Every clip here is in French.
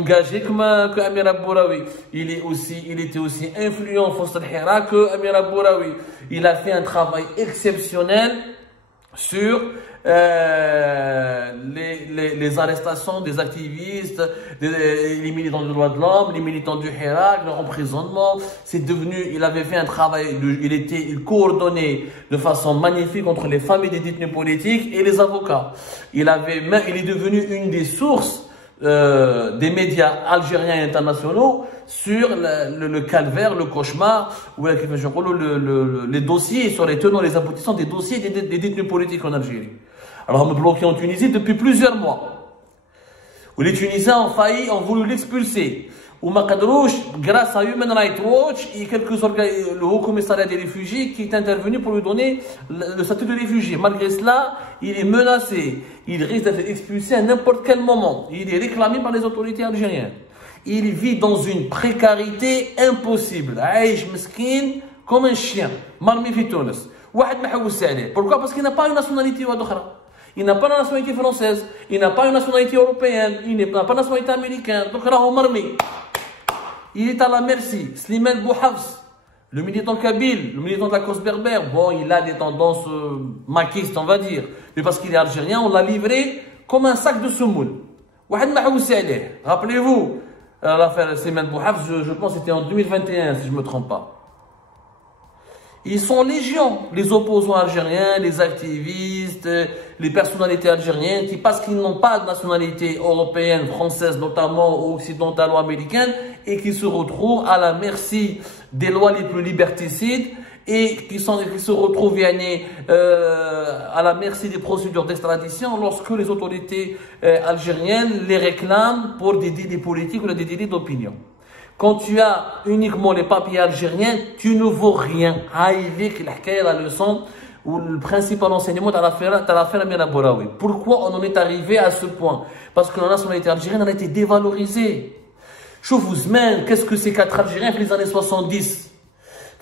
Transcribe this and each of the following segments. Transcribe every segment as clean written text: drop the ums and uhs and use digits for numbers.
engagé que Amir Abouraoui. Il était aussi influent face à Hira que Amir Abouraoui. Il a fait un travail exceptionnel sur les arrestations des activistes, les militants des droits de l'homme, les militants du Hirak, leur emprisonnement. C'est devenu, il avait fait un travail, il coordonnait de façon magnifique entre les familles des détenus politiques et les avocats. Il est devenu une des sources des médias algériens et internationaux sur le calvaire, le cauchemar, ou les dossiers, sur les tenants, les aboutissants des dossiers des détenus politiques en Algérie. Alors, on me bloqué en Tunisie depuis plusieurs mois. Où les Tunisiens ont failli, ont voulu l'expulser. Ou Makadrouche, grâce à Human Rights Watch et le Haut Commissariat des réfugiés qui est intervenu pour lui donner le statut de réfugié. Malgré cela, il est menacé. Il risque d'être expulsé à n'importe quel moment. Il est réclamé par les autorités algériennes. Il vit dans une précarité impossible. Aïch meskin comme un chien. Marmi fi Tunis. Pourquoi? Parce qu'il n'a pas une nationalité ou d'autre. Il n'a pas la nationalité française, il n'a pas une nationalité européenne, il n'a pas la nationalité américaine. Donc là, on marmi. Il est à la merci. Slimane Bouhafs, le militant kabyle, le militant de la cause berbère, bon, il a des tendances maquistes, on va dire. Mais parce qu'il est algérien, on l'a livré comme un sac de semoule. Rappelez-vous, l'affaire Slimane Bouhafs, je pense que c'était en 2021, si je ne me trompe pas. Ils sont légion, les opposants algériens, les activistes, les personnalités algériennes qui, parce qu'ils n'ont pas de nationalité européenne, française notamment, ou occidentale ou américaine, et qui se retrouvent à la merci des lois les plus liberticides et qui se retrouvent à la merci des procédures d'extradition lorsque les autorités algériennes les réclament pour des délits politiques ou des délits d'opinion. Quand tu as uniquement les papiers algériens, tu ne vaux rien. La leçon ou le principal enseignement de l'affaire Amir Abouraoui. Pourquoi on en est arrivé à ce point? Parce que la nationalité algérienne a été dévalorisée. Qu'est-ce que c'est qu'être algérien dans les années 70?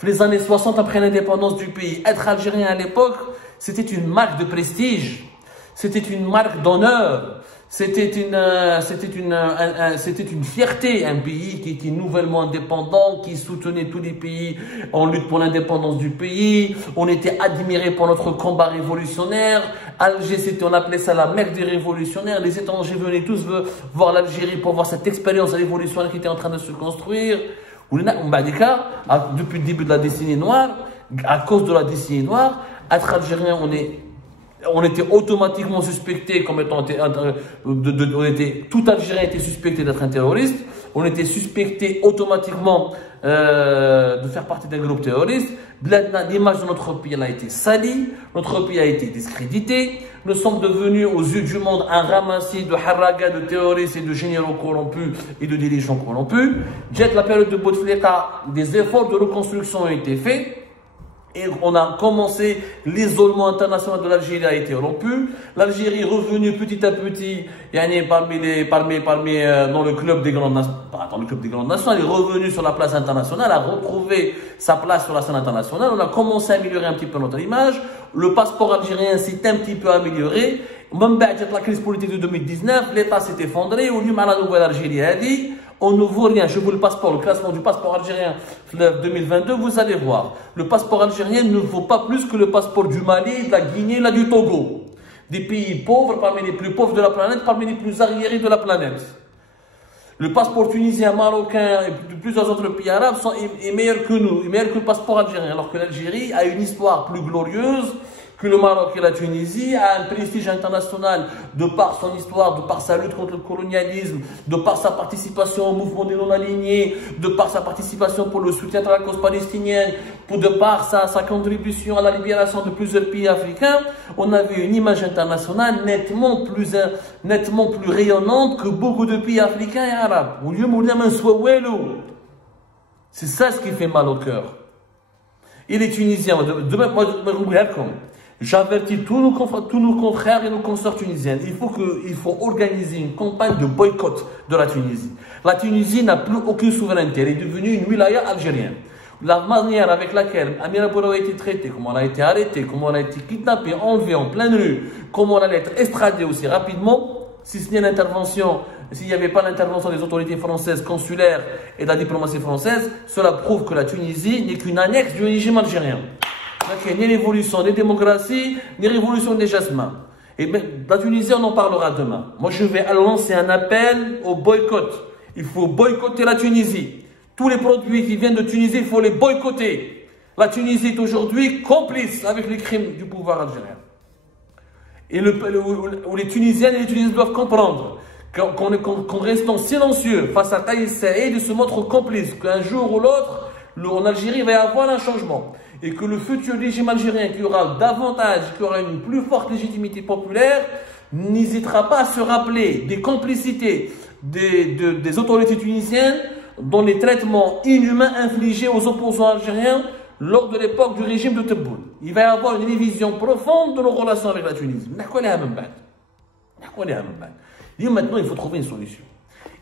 Dans les années 60, après l'indépendance du pays, être algérien à l'époque, c'était une marque de prestige. C'était une marque d'honneur. C'était une fierté, un pays qui était nouvellement indépendant, qui soutenait tous les pays en lutte pour l'indépendance du pays. On était admiré pour notre combat révolutionnaire. Alger, on appelait ça la Mecque des révolutionnaires. Les étrangers venaient tous voir l'Algérie pour voir cette expérience révolutionnaire qui était en train de se construire. Depuis le début de la décennie noire, à cause de la décennie noire, être algérien, on était automatiquement suspecté comme étant tout Algérien était suspecté d'être un terroriste. On était suspecté automatiquement de faire partie d'un groupe terroriste. L'image de notre pays a été salie, notre pays a été discrédité. Nous sommes devenus aux yeux du monde un ramassis de haragas, de terroristes et de généraux corrompus et de dirigeants corrompus. Dès la période de Bouteflika, des efforts de reconstruction ont été faits. Et on a commencé, l'isolement international de l'Algérie a été rompu. L'Algérie est revenue petit à petit, dans le club des grandes nations, dans le club des grandes nations, elle est revenue sur la place internationale, a retrouvé sa place sur la scène internationale. On a commencé à améliorer un petit peu notre image. Le passeport algérien s'est un petit peu amélioré. Même avec la crise politique de 2019, l'État s'est effondré. Au lieu de la nouvelle Algérie a dit, on ne vaut rien. Je vous le passeport, le classement du passeport algérien 2022, vous allez voir. Le passeport algérien ne vaut pas plus que le passeport du Mali, de la Guinée, là, du Togo. Des pays pauvres, parmi les plus pauvres de la planète, parmi les plus arriérés de la planète. Le passeport tunisien, marocain et de plusieurs autres pays arabes est meilleur que nous, est meilleur que le passeport algérien. Alors que l'Algérie a une histoire plus glorieuse que le Maroc et la Tunisie, a un prestige international de par son histoire, de par sa lutte contre le colonialisme, de par sa participation au mouvement des non-alignés, de par sa participation pour le soutien à la cause palestinienne, de par sa contribution à la libération de plusieurs pays africains. On avait une image internationale nettement plus rayonnante que beaucoup de pays africains et arabes. C'est ça ce qui fait mal au cœur. Et les Tunisiens, j'avertis tous nos confrères et nos consoeurs tunisiennes. Il faut organiser une campagne de boycott de la Tunisie. La Tunisie n'a plus aucune souveraineté. Elle est devenue une wilaya algérienne. La manière avec laquelle Amir Abouraoui a été traité, comment elle a été arrêtée, comment elle a été kidnappée, enlevée en pleine rue, comment elle allait être extradée aussi rapidement, si ce n'est l'intervention s'il n'y avait pas l'intervention des autorités françaises consulaires et de la diplomatie française, cela prouve que la Tunisie n'est qu'une annexe du régime algérien. Il n'y a ni révolution des démocraties, ni révolution des jasmins. Et bien, la Tunisie, on en parlera demain. Moi, je vais lancer un appel au boycott. Il faut boycotter la Tunisie. Tous les produits qui viennent de Tunisie, il faut les boycotter. La Tunisie est aujourd'hui complice avec les crimes du pouvoir algérien. Et les Tunisiennes et les Tunisiens doivent comprendre qu'en restant silencieux face à Kais Saïed, ils se montrent complices, qu'un jour ou l'autre, en Algérie, il va y avoir un changement. Et que le futur régime algérien qui aura davantage, qui aura une plus forte légitimité populaire, n'hésitera pas à se rappeler des complicités des autorités tunisiennes dans les traitements inhumains infligés aux opposants algériens lors de l'époque du régime de Tebboune. Il va y avoir une révision profonde de nos relations avec la Tunisie. Maintenant, il faut trouver une solution.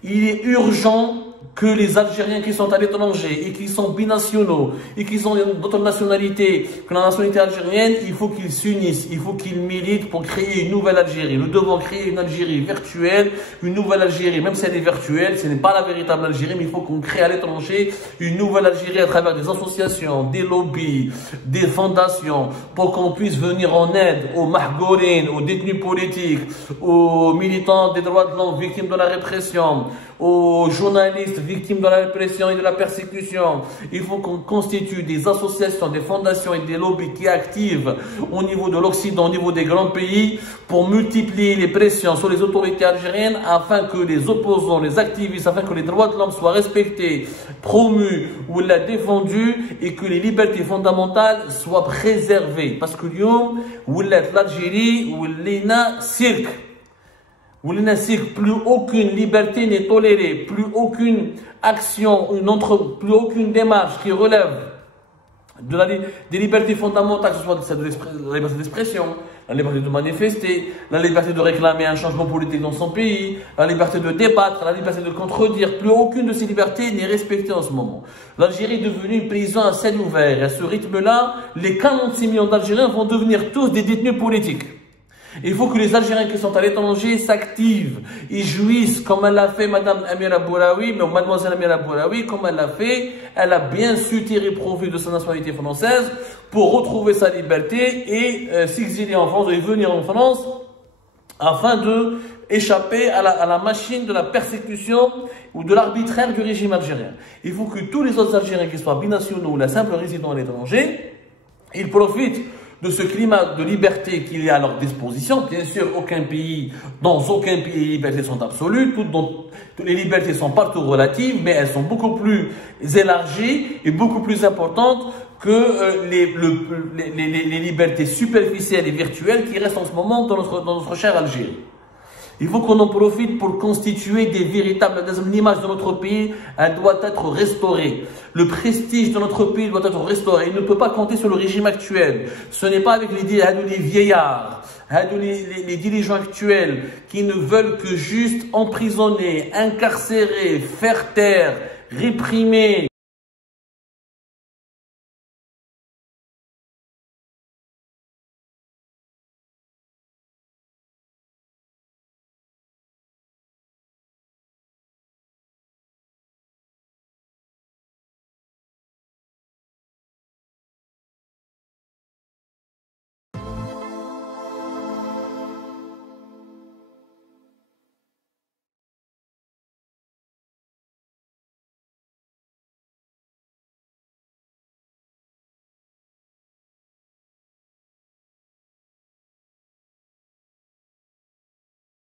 Il est urgent que les Algériens qui sont à l'étranger et qui sont binationaux et qui sont d'autres nationalités que la nationalité algérienne, il faut qu'ils s'unissent, il faut qu'ils militent pour créer une nouvelle Algérie. Nous devons créer une Algérie virtuelle, une nouvelle Algérie, même si elle est virtuelle, ce n'est pas la véritable Algérie, mais il faut qu'on crée à l'étranger une nouvelle Algérie à travers des associations, des lobbies, des fondations, pour qu'on puisse venir en aide aux mahgourines, aux détenus politiques, aux militants des droits de l'homme victimes de la répression, aux journalistes victimes de la répression et de la persécution. Il faut qu'on constitue des associations, des fondations et des lobbies qui activent au niveau de l'Occident, au niveau des grands pays, pour multiplier les pressions sur les autorités algériennes afin que les opposants, les activistes, afin que les droits de l'homme soient respectés, promus ou défendus et que les libertés fondamentales soient préservées. Parce que l'Algérie, cirque. Plus aucune liberté n'est tolérée, plus aucune action, plus aucune démarche qui relève des libertés fondamentales, que ce soit la liberté d'expression, la liberté de manifester, la liberté de réclamer un changement politique dans son pays, la liberté de débattre, la liberté de contredire. Plus aucune de ces libertés n'est respectée en ce moment. L'Algérie est devenue une prison à ciel ouvert. Et à ce rythme-là, les 46 millions d'Algériens vont devenir tous des détenus politiques. Il faut que les Algériens qui sont à l'étranger s'activent et jouissent comme elle l'a fait Madame Amira Bouraoui, mais Mademoiselle Amira Bouraoui, comme elle l'a fait, elle a bien su tirer profit de sa nationalité française pour retrouver sa liberté et s'exiler en France et venir en France afin de échapper à la machine de la persécution ou de l'arbitraire du régime algérien. Il faut que tous les autres Algériens qui soient binationaux ou la simple résidents à l'étranger, ils profitent de ce climat de liberté qu'il y a à leur disposition. Bien sûr, dans aucun pays, les libertés sont absolues, toutes les libertés sont partout relatives, mais elles sont beaucoup plus élargies et beaucoup plus importantes que les libertés superficielles et virtuelles qui restent en ce moment dans notre chère Algérie. Il faut qu'on en profite pour constituer des véritables... L'image de notre pays, elle doit être restaurée. Le prestige de notre pays doit être restauré. Il ne peut pas compter sur le régime actuel. Ce n'est pas avec les vieillards, les dirigeants actuels qui ne veulent que juste emprisonner, incarcérer, faire taire, réprimer.